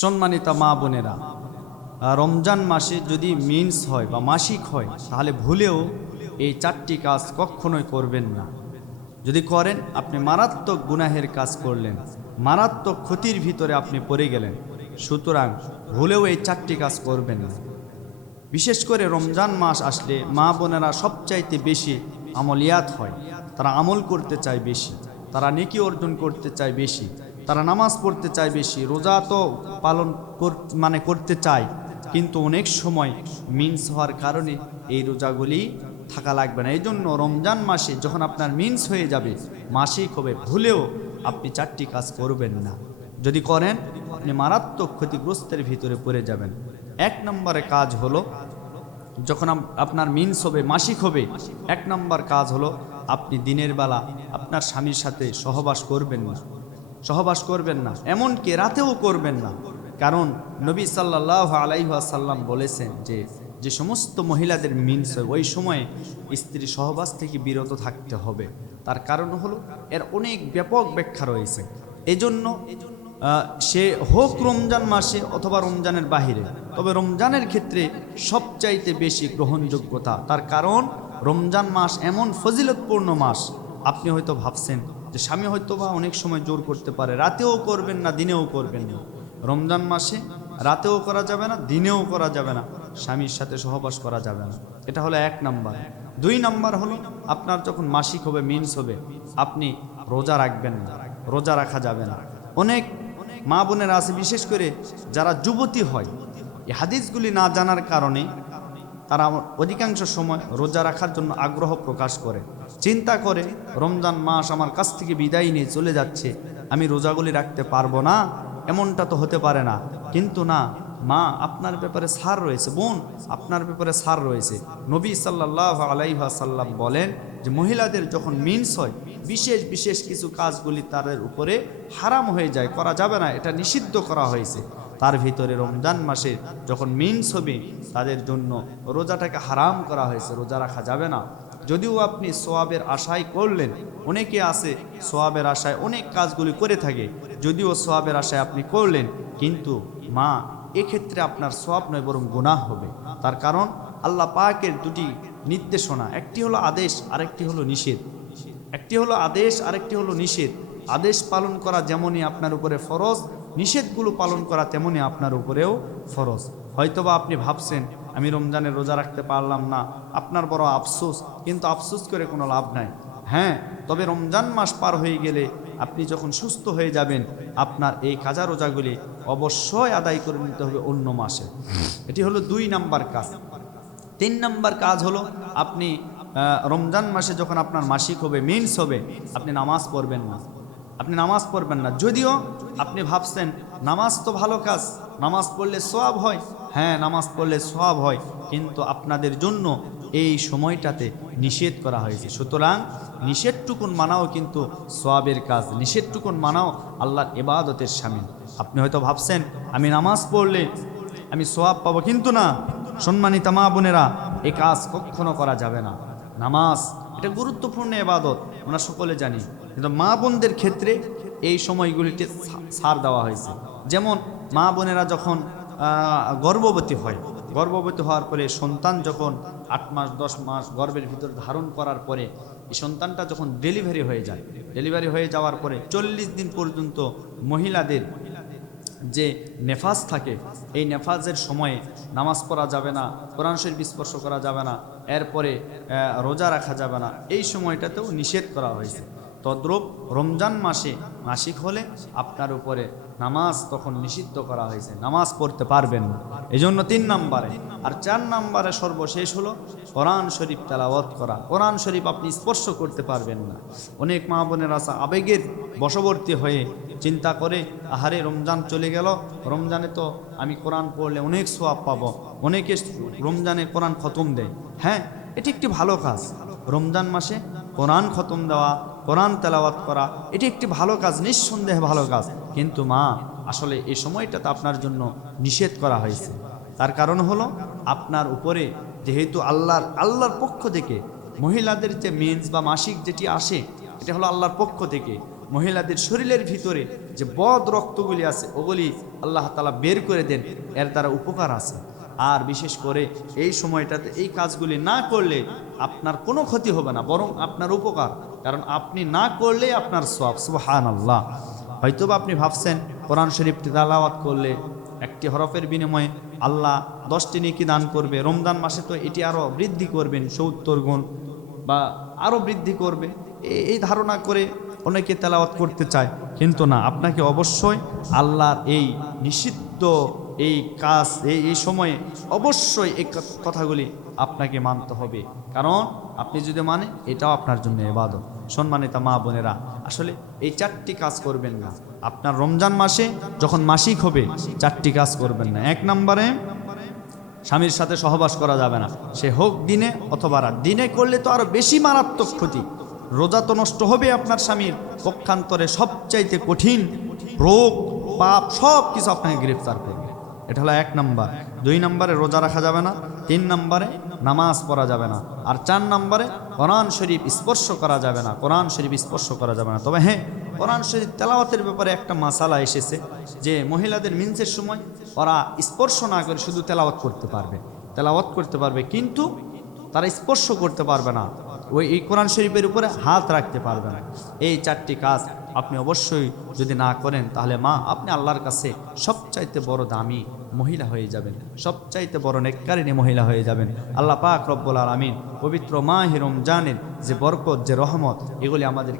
সম্মানিতা মা বোনেরা, রমজান মাসে যদি মিন্স হয় বা মাসিক হয় তাহলে ভুলেও এই চারটি কাজ কখনোই করবেন না। যদি করেন আপনি মারাত্মক গুনাহের কাজ করলেন, মারাত্মক ক্ষতির ভিতরে আপনি পড়ে গেলেন। সুতরাং ভুলেও এই চারটি কাজ করবেন না। বিশেষ করে রমজান মাস আসলে মা বোনেরা সবচাইতে বেশি আমলিয়াত হয়, তারা আমল করতে চায় বেশি, তারা নেকি অর্জন করতে চায় বেশি, তারা নামাজ পড়তে চায় বেশি, রোজা তো পালন করতে চায়, কিন্তু অনেক সময় মিন্স হওয়ার কারণে এই রোজাগুলি থাকা লাগবে না। এই জন্য রমজান মাসে যখন আপনার মিন্স হয়ে যাবে, মাসিক হবে, ভুলেও আপনি চারটি কাজ করবেন না। যদি করেন আপনি মারাত্মক ক্ষতিগ্রস্তের ভিতরে পড়ে যাবেন। এক নম্বরে কাজ হলো, যখন আপনার মিন্স হবে, মাসিক হবে, এক নম্বর কাজ হলো আপনি দিনের বেলা আপনার স্বামীর সাথে সহবাস করবেন না। সহবাস করবেন না, এমনকি রাতেও করবেন না। কারণ নবী সাল্লাল্লাহু আলাইহি ওয়াসাল্লাম বলেছেন যে সমস্ত মহিলাদের মিন্স হয় ওই সময়ে স্ত্রী সহবাস থেকে বিরত থাকতে হবে। তার কারণ হলো এর অনেক ব্যাপক ব্যাখ্যা রয়েছে। এজন্য সে হোক রমজান মাসে অথবা রমজানের বাহিরে, তবে রমজানের ক্ষেত্রে সবচাইতে বেশি গ্রহণযোগ্যতা। তার কারণ রমজান মাস এমন ফজিলতপূর্ণ মাস। আপনি হয়তো ভাবছেন যে স্বামী হয়তো বা অনেক সময় জোর করতে পারে, রাতেও করবেন না, দিনেও করবেন না। রমজান মাসে রাতেও করা যাবে না, দিনেও করা যাবে না, স্বামীর সাথে সহবাস করা যাবে না। এটা হলো এক নাম্বার। দুই নাম্বার হলো আপনার যখন মাসিক হবে, মিন্স হবে, আপনি রোজা রাখবেন না, রোজা রাখা যাবে না। অনেক মা বোনেরা আছে, বিশেষ করে যারা যুবতী হয়, এই হাদিসগুলি না জানার কারণে তারা অধিকাংশ সময় রোজা রাখার জন্য আগ্রহ প্রকাশ করে, চিন্তা করে রমজান মাস আমার কাছ থেকে বিদায় নিয়ে চলে যাচ্ছে, আমি রোজাগুলি রাখতে পারবো না। এমনটা তো হতে পারে না। কিন্তু না, মা আপনার ব্যাপারে ছাড় রয়েছে, বোন আপনার ব্যাপারে ছাড় রয়েছে। নবী সাল্লাল্লাহু আলাইহি ওয়াসাল্লাম বলেন যে মহিলাদের যখন মিন্স হয়, বিশেষ বিশেষ কিছু কাজগুলি তাদের উপরে হারাম হয়ে যায়, করা যাবে না, এটা নিষিদ্ধ করা হয়েছে। তার ভিতরে রমজান মাসে যখন মিন্স হবে তাদের জন্য রোজাটাকে হারাম করা হয়েছে, রোজা রাখা যাবে না। যদিও আপনি সোয়াবের আশায় করলেন, অনেকে আছে সোয়াবের আশায় অনেক কাজগুলি করে থাকে, যদিও সোয়াবের আশায় আপনি করলেন, কিন্তু মা এক্ষেত্রে আপনার সোয়াব নয় বরং গুনাহ হবে। তার কারণ আল্লাহ পাকের দুটি নির্দেশনা, একটি হলো আদেশ, আরেকটি হলো নিষেধ। একটি হলো আদেশ, আরেকটি হলো নিষেধ। আদেশ পালন করা যেমনই আপনার উপরে ফরজ, নিষেধগুলো পালন করা তেমনই আপনার উপরেও ফরজ। হয়তোবা আপনি ভাবছেন আমি রমজানের রোজা রাখতে পারলাম না, আপনার বড় আফসোস, কিন্তু আফসোস করে কোনো লাভ নাই। হ্যাঁ, তবে রমজান মাস পার হয়ে গেলে আপনি যখন সুস্থ হয়ে যাবেন, আপনার এই কাজা রোজাগুলি অবশ্যই আদায় করে নিতে হবে অন্য মাসে। এটি হলো 2 নাম্বার কাজ। 3 নাম্বার কাজ হলো আপনি রমজান মাসে যখন আপনার মাসিক হবে, মিন্স হবে, আপনি নামাজ পড়বেন না। আপনি নামাজ পড়বেন না। যদিও আপনি ভাবছেন নামাজ তো ভালো কাজ, নামাজ পড়লে সওয়াব হয়। হ্যাঁ, নামাজ পড়লে সওয়াব হয়, কিন্তু আপনাদের জন্য এই সময়টাতে নিষেধ করা হয়েছে। সুতরাং নিষেধটুকুন মানাও কিন্তু সওয়াবের কাজ, নিষেধটুকুন মানাও আল্লাহর ইবাদতের শামিল। আপনি হয়তো ভাবছেন আমি নামাজ পড়লে আমি সওয়াব পাবো, কিন্তু না সম্মানিতা মা বোনেরা, এই কাজ কখনো করা যাবে না। নামাজ এটা গুরুত্বপূর্ণ ইবাদত, আমরা সকলে জানি, কিন্তু মা বোনদের ক্ষেত্রে এই সময়গুলিতে ছাড় দেওয়া হয়েছে। যেমন মা বোনেরা যখন গর্ভবতী হয়, গর্ভবতী হওয়ার পরে সন্তান যখন 8 মাস 10 মাস গর্ভের ভিতর ধারণ করার পরে এই সন্তানটা যখন ডেলিভারি হয়ে যায়, ডেলিভারি হয়ে যাওয়ার পরে 40 দিন পর্যন্ত মহিলাদের যে নেফাজ থাকে, এই নেফাজের সময়ে নামাজ পড়া যাবে না, কোরআন শরীফ স্পর্শ করা যাবে না, এরপরে রোজা রাখা যাবে না। এই সময়টাতেও নিষেধ করা হয়েছে। তদ্রূপ রমজান মাসে মাসিক হলে আপনার উপরে নামাজ তখন নিষিদ্ধ করা হয়েছে, নামাজ পড়তে পারবেন না। এই জন্য 3 নাম্বারে। আর 4 নাম্বারে সর্বশেষ হলো কোরআন শরীফ তেলাওয়াত করা। কোরআন শরীফ আপনি স্পর্শ করতে পারবেন না। অনেক মা বোনের আছে আবেগের বশবর্তী হয়ে চিন্তা করে আহারে রমজান চলে গেল, রমজানে তো আমি কোরআন পড়লে অনেক সওয়াব পাবো। অনেকে রমজানে কোরআন খতম দেয়। হ্যাঁ, এটি একটি ভালো কাজ। রমজান মাসে কোরআন খতম দেওয়া, কোরআন তেলাওয়াত করা, এটি একটি ভালো কাজ, নিঃসন্দেহে ভালো কাজ। কিন্তু মা আসলে এই সময়টাতে আপনার জন্য নিষেধ করা হয়েছে। তার কারণ হলো আপনার উপরে যেহেতু আল্লাহর পক্ষ থেকে মহিলাদের যে মেন্স বা মাসিক যেটি আসে, এটা হলো আল্লাহর পক্ষ থেকে। মহিলাদের শরীরের ভিতরে যে বদ রক্তগুলি আছে ওগুলি আল্লাহ তাআলা বের করে দেন, এর দ্বারা উপকার আছে। আর বিশেষ করে এই সময়টাতে এই কাজগুলি না করলে আপনার কোনো ক্ষতি হবে না, বরং আপনার উপকার, কারণ আপনি না করলে আপনার সওয়াব। সুবহানাল্লাহ। হয়তোবা আপনি ভাবছেন কোরআন শরীফ তেলাওয়াত করলে একটি হরফের বিনিময়ে আল্লাহ 10টি নেকি দান করবে, রমজান মাসে তো এটি আরও বৃদ্ধি করবেন 70 গুণ বা আরও বৃদ্ধি করবে, এই ধারণা করে অনেকে তেলাওয়াত করতে চায়। কিন্তু না, আপনাকে অবশ্যই আল্লাহর এই নিষিদ্ধ এই কাজ এই সময়ে অবশ্যই এই কথাগুলি আপনাকে মানতে হবে, কারণ আপনি যদি মানেন এটাও আপনার জন্য ইবাদত। সম্মানিত মা বোনেরা, আসলে এই 4টি কাজ করবেন না আপনার রমজান মাসে যখন মাসিক হবে। 4টি কাজ করবেন না। 1 নম্বরে স্বামীর সাথে সহবাস করা যাবে না, সে হোক দিনে অথবা রাত। দিনে করলে তো আরো বেশি মারাত্মক ক্ষতি, রোজা তো নষ্ট হবে আপনার স্বামীর, পক্ষান্তরে সবচাইতে কঠিন রোগ পাপ সব কিছু আপনাকে গ্রেফতার করবে। এটা হলো 1 নম্বর। 2 নম্বরে রোজা রাখা যাবে না। 3 নম্বরে নামাজ পড়া যাবে না। আর 4 নম্বরে কোরআন শরীফ স্পর্শ করা যাবে না, কোরআন শরীফ স্পর্শ করা যাবে না। তবে হ্যাঁ, কোরআন শরীফ তেলাওয়াতের ব্যাপারে একটা মাসালা এসেছে যে মহিলাদের মিন্সের সময় ওরা স্পর্শ না করে শুধু তেলাওয়াত করতে পারবে, তেলাওয়াত করতে পারবে, কিন্তু তারা স্পর্শ করতে পারবে না, এই কোরআন শরীফের উপরে হাত রাখতে পারবে না। এই 4টি কাজ আপনি অবশ্যই যদি না করেন তাহলে মা আপনি আল্লাহর কাছে সবচাইতে বড় দামি মহিলা হয়ে যাবেন, সবচাইতে বড় নেককারিনী মহিলা হয়ে যাবেন। আল্লাহ পাক রব্বুল আলামিন পবিত্র মাহে রমজানের যে বরকত, যে রহমত, এগুলি আমাদেরকে